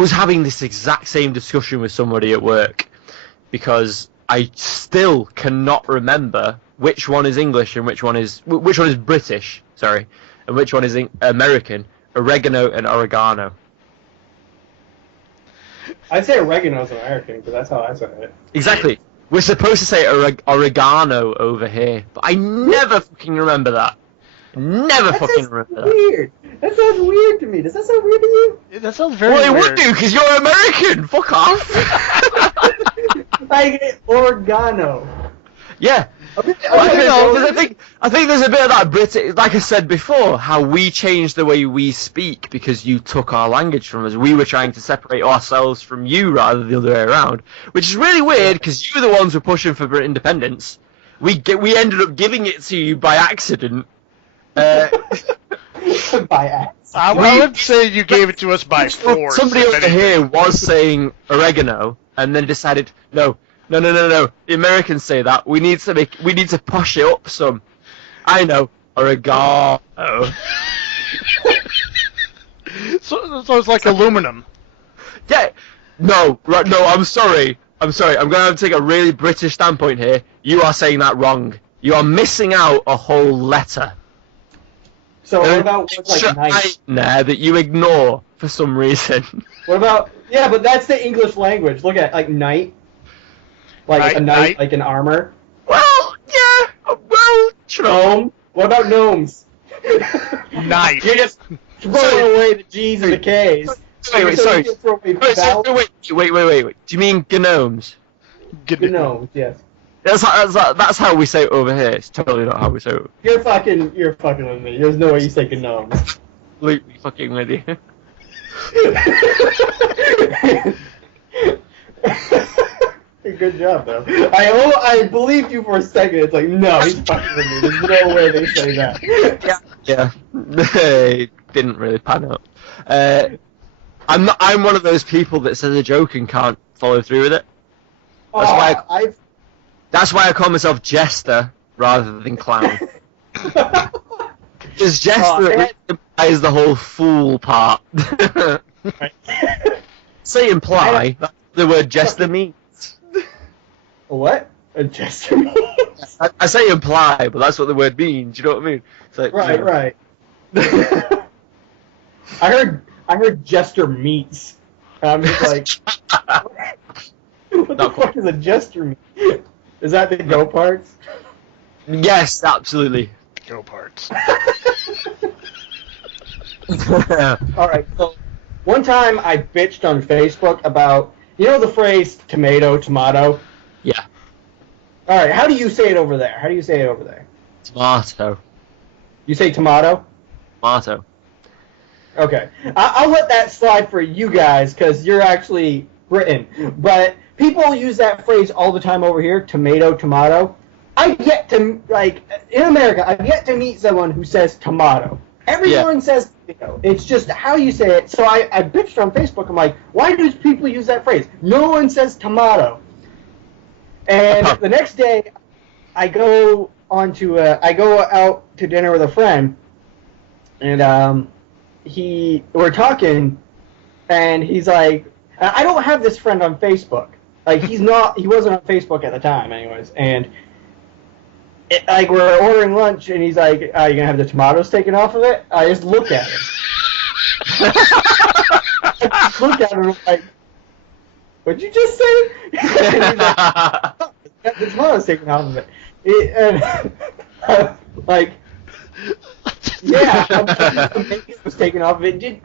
was having this exact same discussion with somebody at work because I still cannot remember which one is English and which one is British, sorry, and which one is American. Oregano and oregano. I'd say oregano's American, because that's how I say it. Exactly. We're supposed to say oregano over here, but I never fucking remember that. Never fucking remember that. Weird. That sounds weird to me. Does that sound weird to you? That sounds very weird. weird. Well, it would do, because you're American. Fuck off. Like oregano. Yeah. Okay, I think there's a bit of that British, like I said before, how we changed the way we speak because you took our language from us. We were trying to separate ourselves from you rather than the other way around, which is really weird because you were the ones who were pushing for independence. We ended up giving it to you by accident. By accident. I would say you gave it to us by force. Somebody over here was saying oregano and then decided, no. The Americans say that. We need to push it up some. I know. Oregano. So it's like aluminum. Yeah. No, I'm sorry. I'm going to have to take a really British standpoint here. You are saying that wrong. You are missing out a whole letter. So what about words like night? There that you ignore for some reason. What about... Yeah, but that's the English language. Look at, like, knight. Like a knight, like an armor. Well, yeah. Well, gnome. What about gnomes? Knife. You're just throwing away the G's and the K's. Wait, sorry. Wait. Do you mean gnomes? Gnomes, yes. That's how we say it over here. It's totally not how we say it. You're fucking with me. There's no way you say gnomes. Absolutely fucking with you. Good job, though. I believed you for a second. It's like, no, he's fucking with me. There's no way they say that. Yeah. It didn't really pan out. I'm one of those people that says a joke and can't follow through with it. That's why I call myself Jester rather than Clown. Because Jester implies the whole fool part. Say imply, that's the word Jester means. What? A Jester means? I say imply, but that's what the word means, you know what I mean? It's like, right. I heard Jester meats. I'm just like, what the fuck is a Jester meat? Is that the go parts? Yes, absolutely. Go parts. Alright, so one time I bitched on Facebook about, you know the phrase tomato? Yeah. Alright, how do you say it over there? Tomato. You say tomato? Tomato. Okay. I'll let that slide for you guys, because you're actually Britain. But people use that phrase all the time over here, tomato. I've yet to, like, in America, I've yet to meet someone who says tomato. Everyone says tomato. It's just how you say it. So I bitched on Facebook. I'm like, why do people use that phrase? No one says tomato. And the next day, I go out to dinner with a friend, and we're talking, and he's like, I don't have this friend on Facebook. Like, he wasn't on Facebook at the time, anyways. And we're ordering lunch, and he's like, "Are you gonna have the tomatoes taken off of it?" I just look at him. Like, what'd you just say? And he's like, "Oh, got the tomatoes taken off of it." Yeah, I'm making it was taken off of it.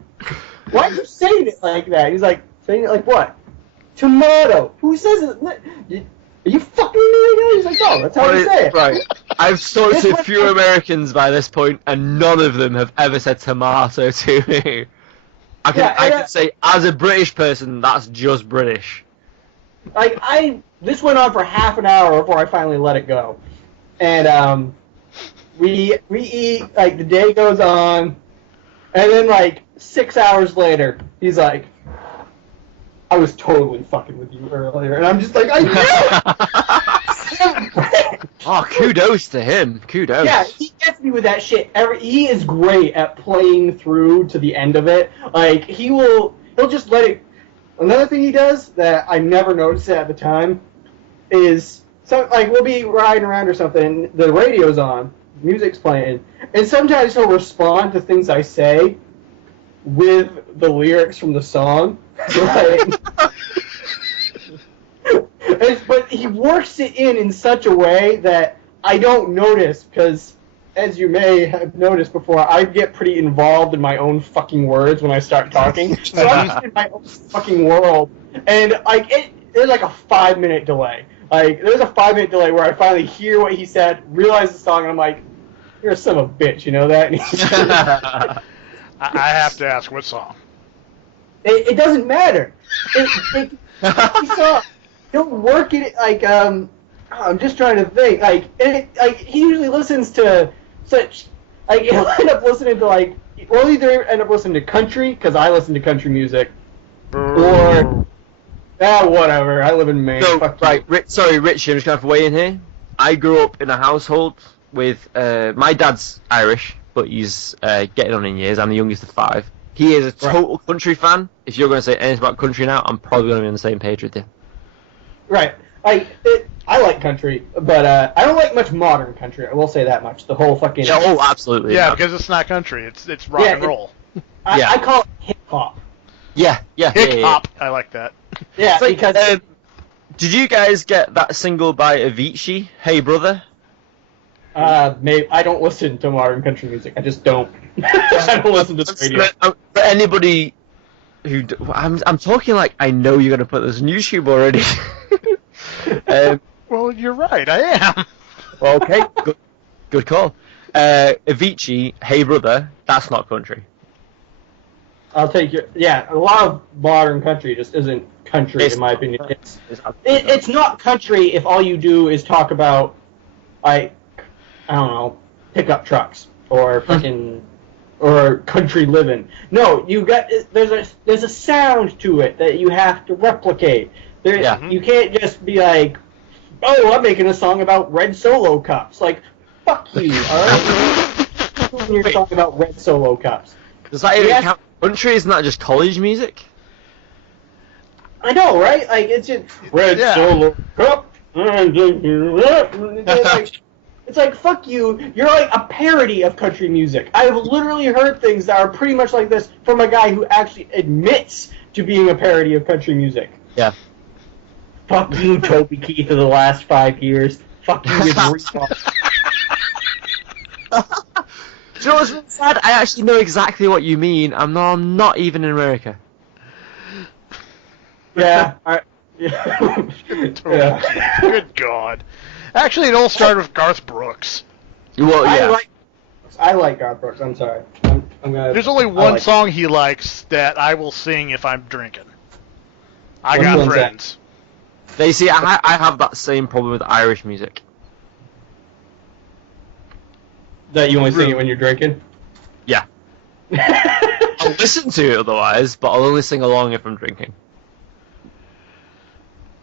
Why are you saying it like that? He's like, saying it like what? Tomato. Who says it? Are you fucking me? He's like, no, that's how you say it. Right. I've talked to a few Americans by this point, and none of them have ever said tomato to me. I can say, as a British person, that's just British. Like, this went on for half an hour before I finally let it go. And, we eat, like, the day goes on, and then, like, 6 hours later, he's like, I was totally fucking with you earlier, and I'm just like, I knew! Oh, kudos to him. Kudos. Yeah, he gets me with that shit. He is great at playing through to the end of it. Like, he'll just let it Another thing he does that I never noticed at the time is, so like we'll be riding around or something, the radio's on, music's playing, and sometimes he'll respond to things I say with the lyrics from the song. Right? But he works it in such a way that I don't notice, because as you may have noticed before, I get pretty involved in my own fucking words when I start talking. So I'm just in my own fucking world. And like there's like a 5-minute delay. Like there's a 5-minute delay where I finally hear what he said, realize the song, and I'm like, you're a son of a bitch, you know that? I have to ask, what song? It doesn't matter. He'll work it like I'm just trying to think. Like he usually listens to such. Like he'll end up listening to like. We'll either end up listening to country, because I listen to country music, or whatever. I live in Maine. So, Fuck right, you. sorry, Richie, I'm just going to have to weigh in here. I grew up in a household with, my dad's Irish, but he's getting on in years. I'm the youngest of 5. He is a total country fan. If you're going to say anything about country now, I'm probably going to be on the same page with you. Right. I like country, but I don't like much modern country. I will say that much. The whole fucking. Yeah, oh, absolutely. Yeah, because it's not country. It's rock and roll. I call it hip hop. Yeah. Hip hop. I like that. Yeah, like, because. Did you guys get that single by Avicii, Hey Brother? Maybe I don't listen to modern country music. I just don't. I don't listen to the radio. For anybody who, I'm talking like I know you're gonna put this on YouTube already. Well, you're right. I am. Well, okay, good call. Avicii, Hey Brother, that's not country. I'll take your. Yeah, a lot of modern country just isn't country in my opinion. It's not country if all you do is talk about, like, I don't know, pickup trucks or fucking or country living. No, you got there's a sound to it that you have to replicate. You can't just be like, oh, I'm making a song about red Solo cups. Like, fuck you, alright? When you're talking about red Solo cups. Does that even count? Country isn't that just college music? I know, right? Like, it's just red Solo cup. It's like, fuck you. You're like a parody of country music. I've literally heard things that are pretty much like this from a guy who actually admits to being a parody of country music. Yeah. Fuck you, Toby Keith, of the last 5 years. Fuck you, with Reebok. Do you know what's really sad? I actually know exactly what you mean. I'm not even in America. Yeah. Good God. Actually, it all started with Garth Brooks. Well, yeah. I like Garth Brooks. I'm sorry. I'm gonna. There's only one song he likes that I will sing if I'm drinking. I Got Friends. They see, I have that same problem with Irish music. That you only sing it when you're drinking? Yeah. I'll listen to it otherwise, but I'll only sing along if I'm drinking.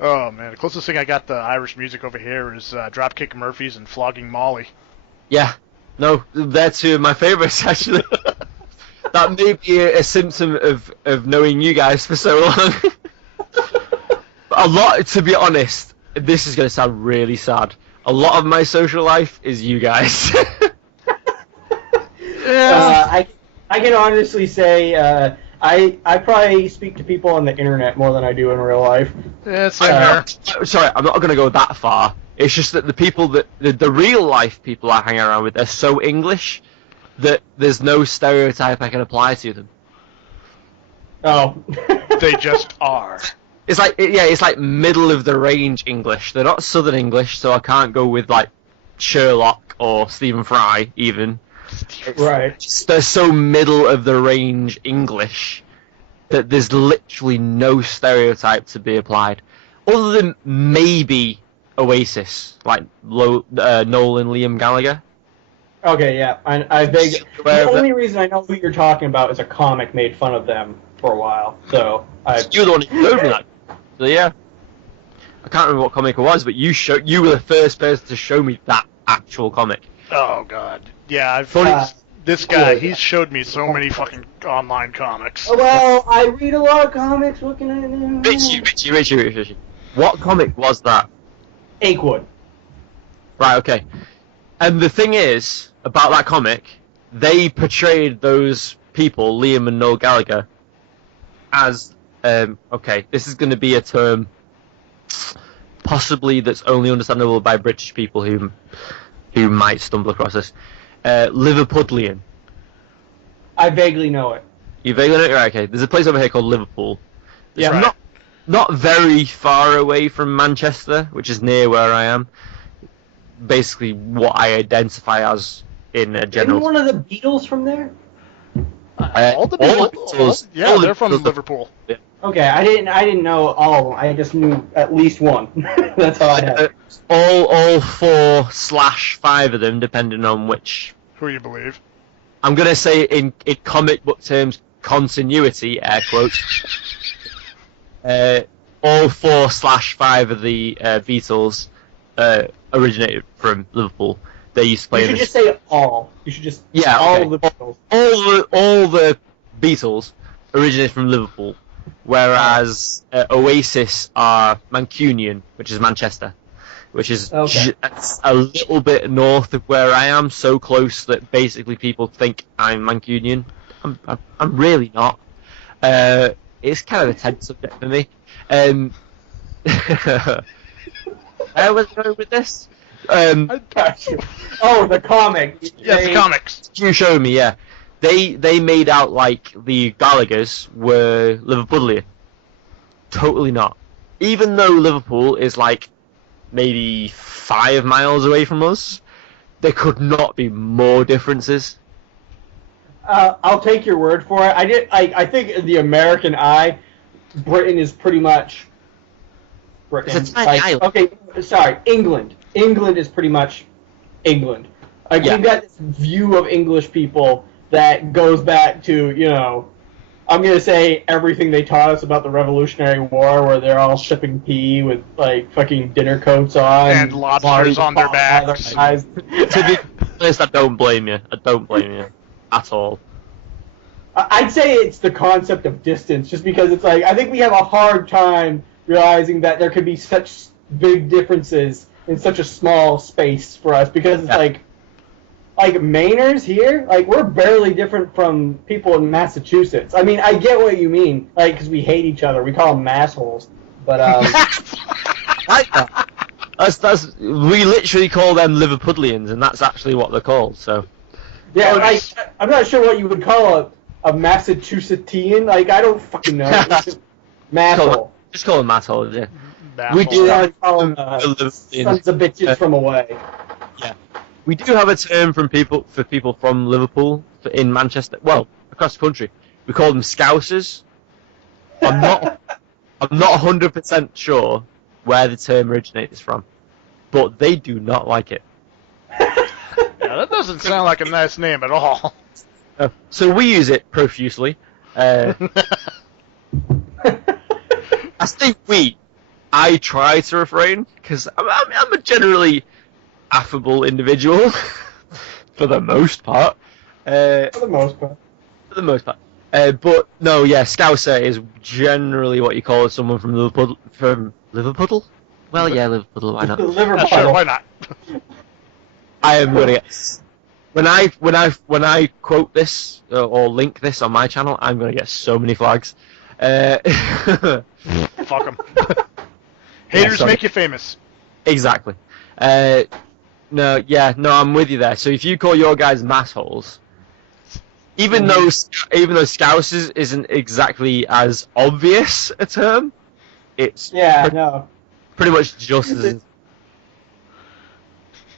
Oh man, the closest thing I got to Irish music over here is Dropkick Murphys and Flogging Molly. Yeah. No, they're 2 of my favourites, actually. That may be a symptom of knowing you guys for so long. A lot, to be honest, this is going to sound really sad. A lot of my social life is you guys. I can honestly say I probably speak to people on the internet more than I do in real life. Yeah, same here. Sorry, I'm not going to go that far. It's just that the people that the real life people I hang around with are so English that there's no stereotype I can apply to them. Oh. They just are. It's like it's like middle of the range English. They're not Southern English, so I can't go with like Sherlock or Stephen Fry even. Right. They're so middle of the range English that there's literally no stereotype to be applied, other than maybe Oasis, like Noel and Liam Gallagher. Okay, yeah. The only reason I know who you're talking about is a comic made fun of them for a while. So You're the one who showed me that. So yeah, I can't remember what comic it was, but you were the first person to show me that actual comic. Oh God, yeah. This guy, he's showed me so many fucking online comics. Oh, well, I read a lot of comics. What can I do? Richie. What comic was that? Achewood. Right, okay. And the thing is, about that comic, they portrayed those people, Liam and Noel Gallagher, as, okay, this is going to be a term possibly that's only understandable by British people who might stumble across this. Liverpudlian. I vaguely know it. You vaguely know it? Right, okay. There's a place over here called Liverpool. It's Yeah. Right. not very far away from Manchester, which is near where I am. Basically what I identify as in a Isn't general... one of the Beatles from there? All the Beatles, all the they're from Beatles- Liverpool. Okay, I didn't know all of them. I just knew at least one. That's all I had. all 4/5 of them, depending on which... Who you believe? I'm going to say in comic book terms, continuity, air quotes. All 4/5 of the Beatles originated from Liverpool. They used to play You in should the... just say all. You should just Yeah, all okay. of the Beatles. all the Beatles originated from Liverpool, whereas Oasis are Mancunian, which is Manchester, which is Okay. a little bit north of where I am, so close that basically people think I'm Mancunian. I'm really not. It's kind of a tense subject for me. Where was I going with this? Gotcha. Oh, the comic. Yes, They- comics. You showed me, yeah. They made out like the Gallaghers were Liverpudlian. Totally not. Even though Liverpool is like maybe 5 miles away from us, there could not be more differences. I'll take your word for it. I think in the American eye, Britain is pretty much Britain. It's a tiny island. Okay, sorry, England. England is pretty much England. Like Yeah. we've got this view of English people that goes back to, I'm gonna say everything they taught us about the Revolutionary War, where they're all sipping tea with like fucking dinner coats on And lobsters on their backs. eyes. To be honest, I don't blame you. I don't blame you at all. I'd say it's the concept of distance, just because it's like I think we have a hard time realizing that there could be such big differences in such a small space for us, because it's Yeah. like Mainers here, like we're barely different from people in Massachusetts. I mean, I get what you mean, like because we hate each other, we call them massholes, but Like that. That's we literally call them Liverpudlians, and that's actually what they're called. So yeah, Oh, like just- I'm not sure what you would call a Massachusettsian. Like I don't fucking know. Masshole. just call them assholes. Yeah. Baffled. We do Yeah, have I call them Liverpudlians. sons of bitches from away. We do have a term for people from Liverpool in Manchester. Well, across the country, we call them Scousers. I'm not 100% sure where the term originates from, but they do not like it. Yeah, that doesn't sound like a nice name at all. So we use it profusely. I think I try to refrain because I'm a generally affable individual for the most part. For the most part. For the most part. But no, yeah, Scouser is generally what you call someone from Liverpool. From Liverpool? Well, yeah, Liverpool. Why not? Liverpool. Sure, why not? I am gonna get when I quote this or link this on my channel, I'm gonna get so many flags. Fuck them. Haters sorry. make you famous. Exactly. No, I'm with you there. So if you call your guys massholes, even though Scousers isn't exactly as obvious a term, it's Yeah, no. pretty much just as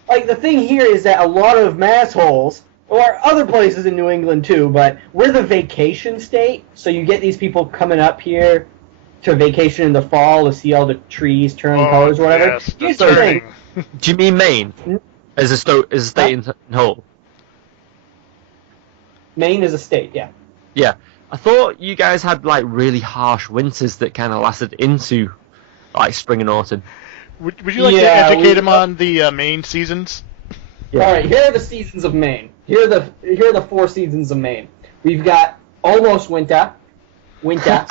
Like, the thing here is that a lot of massholes, or other places in New England too, but we're the vacation state, so you get these people coming up here to vacation in the fall to see all the trees turn colors or whatever. Yes, Here's the the thing. thing. Do you mean Maine as a state in whole? Maine is a state, yeah. Yeah, I thought you guys had like really harsh winters that kind of lasted into like spring and autumn. Would you like Yeah, to educate we- him on the main seasons? Yeah. All right, here are the seasons of Maine. Here are the 4 seasons of Maine. We've got almost winter, still winter.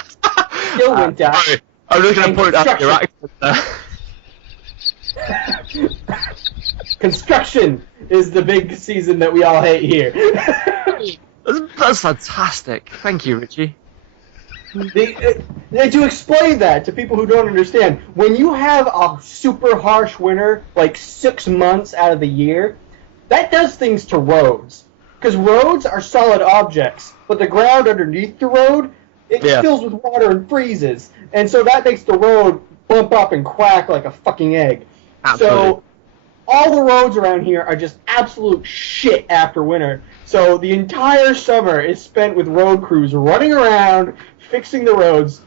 Sorry, I'm just going and to point out your accent there. Construction is the big season that we all hate here. That's fantastic. Thank you, Richie. To explain that to people who don't understand, when you have a super harsh winter, like 6 months out of the year, that does things to roads. Because roads are solid objects, but the ground underneath the road, it fills with water and freezes. And so that makes the road bump up and crack like a fucking egg. Absolutely. So all the roads around here are just absolute shit after winter. So the entire summer is spent with road crews running around, fixing the roads.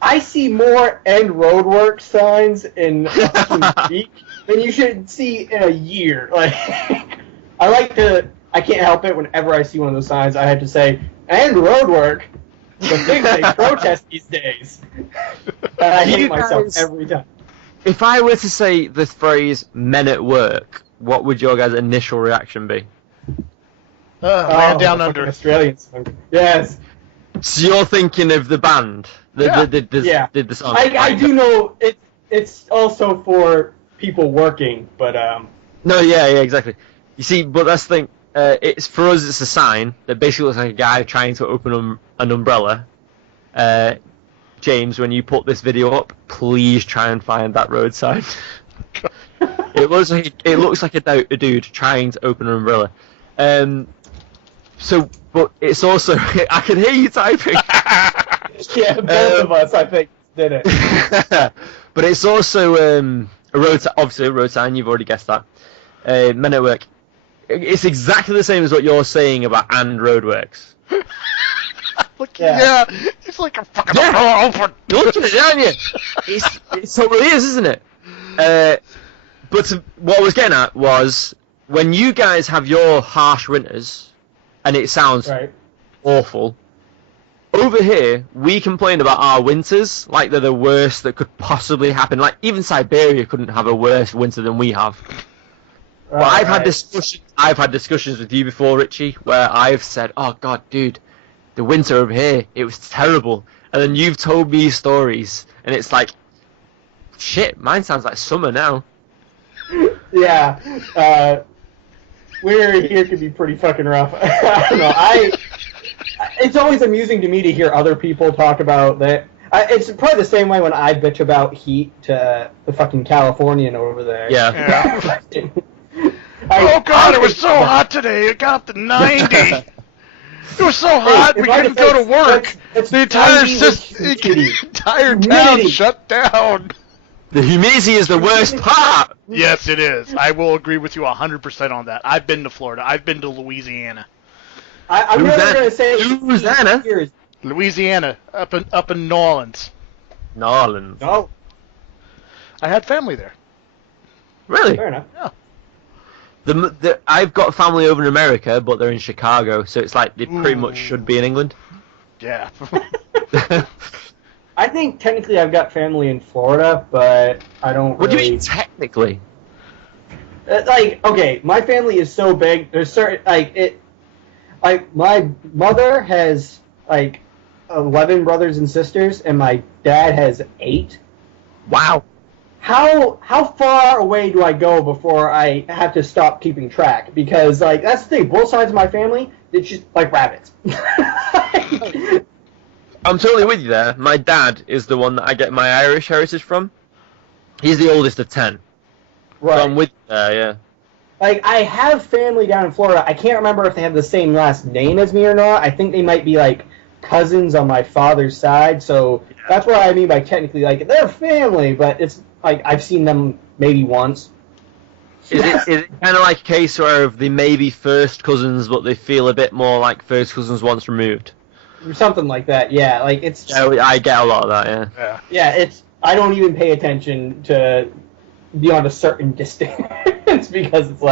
I see more end roadwork signs in a fucking week than you should see in a year. Like, I can't help it whenever I see one of those signs, I have to say, end roadwork, the thing they protest these days. And I hate myself every time. If I were to say the phrase "men at work," what would your guys' initial reaction be? Man Down Under. Australian song. Yes. So you're thinking of the band? Did the song? I do know it's also for people working, but No, yeah, exactly. You see, but that's the thing. It's for us. It's a sign that basically looks like a guy trying to open an umbrella. James, when you put this video up, please try and find that road sign. It looks like a dude trying to open an umbrella. But it's also I can hear you typing. Yeah, both of us, I think, did it. But it's also obviously a road sign. You've already guessed that. Men at work. It's exactly the same as what you're saying about and roadworks. Look, yeah, it's like a fucking umbrella open. You're looking at it, aren't you? It totally is, isn't it? But what I was getting at was when you guys have your harsh winters, and it sounds awful. Over here, we complain about our winters like they're the worst that could possibly happen. Like even Siberia couldn't have a worse winter than we have. But I've had discussions with you before, Richie, where I've said, "Oh God, dude, the winter over here, it was terrible," and then you've told me stories, and it's like, shit, mine sounds like summer now. Yeah, winter here can be pretty fucking rough. I don't know. It's always amusing to me to hear other people talk about that. It's probably the same way when I bitch about heat to the fucking Californian over there. Yeah. Oh God, it was so hot today. It got up to 90. It was so hot we couldn't go to work. The entire town shut down. The humidity is the worst part. Yes, it is. I will agree with you 100% on that. I've been to Florida. I've been to Louisiana. I'm never going to say Louisiana. Louisiana, up in New Orleans. New Orleans. No. I had family there. Really? Fair enough. Yeah. I've got family over in America, but they're in Chicago, so it's like they pretty much should be in England. Yeah. I think technically I've got family in Florida, but I don't What do you mean technically? Okay, my family is so big. There's certain my mother has 11 brothers and sisters, and my dad has 8. Wow. How far away do I go before I have to stop keeping track? Because that's the thing. Both sides of my family, it's just like rabbits. I'm totally with you there. My dad is the one that I get my Irish heritage from. He's the oldest of 10. Right. So I'm with you there, yeah. I have family down in Florida. I can't remember if they have the same last name as me or not. I think they might be cousins on my father's side. So that's what I mean by technically they're family, but it's I've seen them maybe once. Is it kind of like a case where they may be first cousins, but they feel a bit more like first cousins once removed? Something like that, yeah. It's. Yeah, I get a lot of that, yeah. Yeah, it's. I don't even pay attention to beyond a certain distance because it's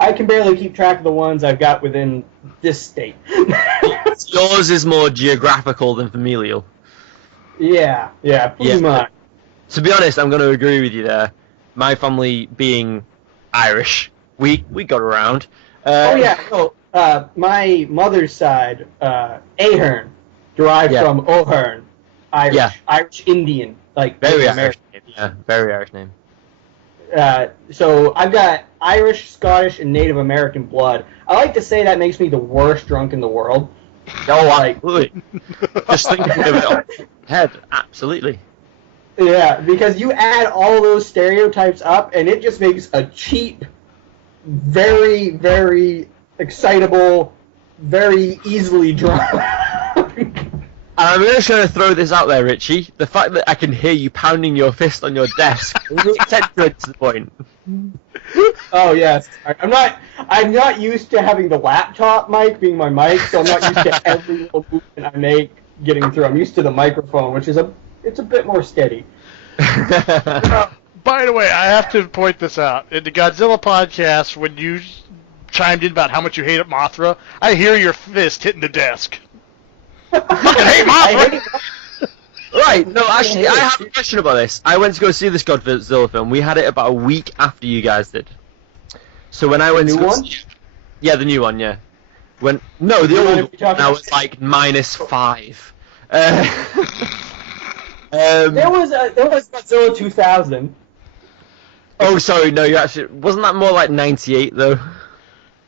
I can barely keep track of the ones I've got within this state. Yours is more geographical than familial. Yeah, pretty much. To be honest, I'm going to agree with you there. My family being Irish, we got around. Oh yeah, no. My mother's side, Ahern, derived Yeah. from O'Hearn, Irish, Yeah. Irish Indian, like Very Native Irish name. Yeah, very Irish name. So I've got Irish, Scottish, and Native American blood. I like to say that makes me the worst drunk in the world. Oh, Like- absolutely. Just thinking of it off the head, absolutely. Yeah, because you add all those stereotypes up, and it just makes a cheap, very, very excitable, very easily drunk. I'm just going to throw this out there, Richie. The fact that I can hear you pounding your fist on your desk really accentuates the point. Oh yes, I'm not used to having the laptop mic being my mic, so I'm not used to every little movement I make getting through. I'm used to the microphone, which is it's a bit more steady. By the way, I have to point this out. In the Godzilla podcast, when you chimed in about how much you hate Mothra, I hear your fist hitting the desk. Fucking hate Mothra! Right, no, actually, I have a question about this. I went to go see this Godzilla film. We had it about a week after you guys did. So when I went new to go one? see it, yeah, the new one, yeah. The The old one one, you're talking I was about? like -5. There was Godzilla 2000. Oh, sorry, no, you actually wasn't that more like 98 though?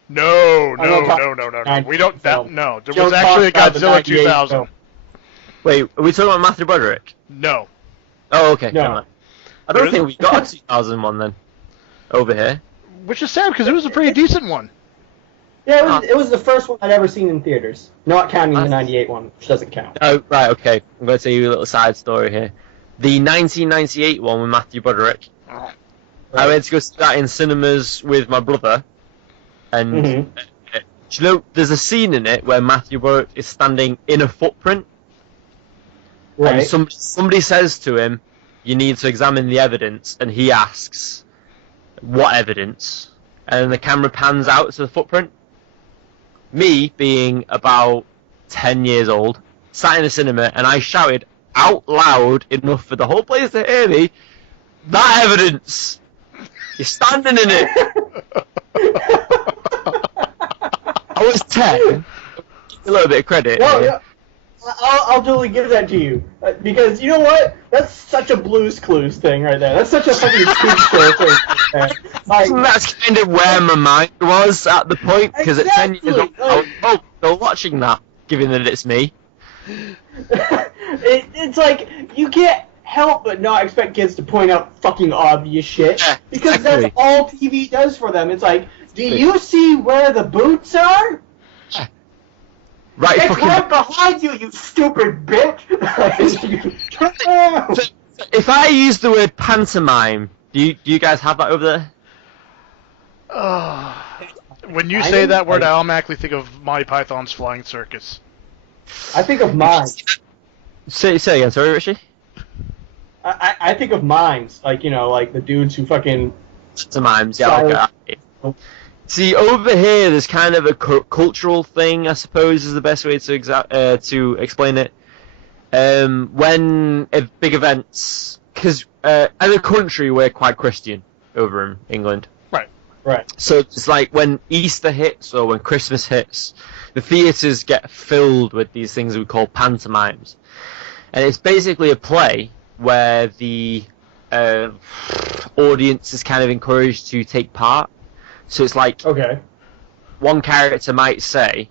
No. not We don't. film. No, there Don't was actually a talk about the Godzilla 98 2000. film. Wait, are we talking about Matthew Broderick? No. Oh, okay. No. Never mind. I don't There think we got a 2001 then. Over here. Which is sad because it was a pretty decent one. Yeah, it was the first one I'd ever seen in theaters, not counting the Nice. 98 one, which doesn't count. Oh, right, okay. I'm going to tell you a little side story here. The 1998 one with Matthew Broderick. I went to go see that in cinemas with my brother. And Mhm. do you know, there's a scene in it where Matthew Broderick is standing in a footprint. And Right. somebody says to him, you need to examine the evidence. And he asks, what evidence? And then the camera pans out to the footprint. Me, being about 10 years old, sat in a cinema and I shouted out loud enough for the whole place to hear me, that evidence! You're standing in it! I was 10. A little bit of credit. Well, here. yeah, I'll totally give that to you. Because you know what? That's such a Blue's Clues thing right there. That's such a fucking Clues show thing. Right there. Like, That's kind of where my mind was at the point, because at 10 years old, I was still watching that, given that it's me. it's like, you can't help but not expect kids to point out fucking obvious shit. Yeah, Because exactly. that's all TV does for them. It's like, do you see where the boots are? Right, It's fucking... right behind you, you stupid bitch! If I use the word pantomime, do you guys have that over there? When you I say didn't- that word, I automatically think of Monty Python's Flying Circus. I think of mine. Say again, sorry, Richie? I think of mimes, like, you know, like the dudes who fucking... Pantomimes, yeah. Okay. See, over here, there's kind of a cultural thing, I suppose, is the best way to explain it. When big events, because as a country, we're quite Christian over in England. Right. So it's like when Easter hits or when Christmas hits, the theatres get filled with these things we call pantomimes. And it's basically a play where the audience is kind of encouraged to take part. So it's like Okay. one character might say,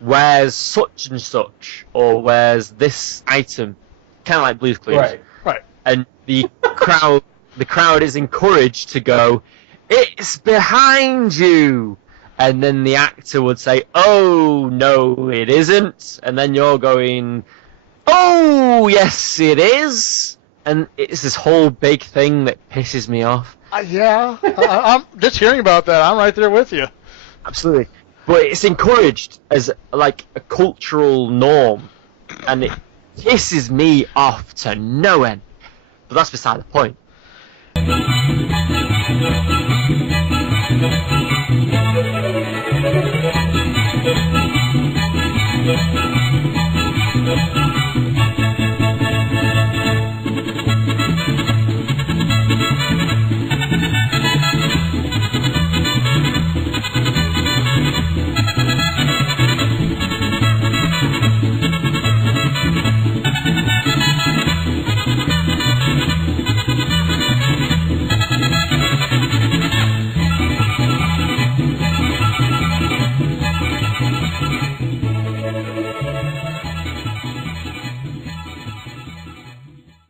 where's such and such, or where's this item, kind of like Blue's Clues. Right. And the crowd is encouraged to go, it's behind you! And then the actor would say, oh, no, it isn't. And then you're going, oh, yes, it is. And it's this whole big thing that pisses me off. Yeah, I'm just hearing about that. I'm right there with you. Absolutely. But it's encouraged as like a cultural norm. And it pisses me off to no end. But that's beside the point.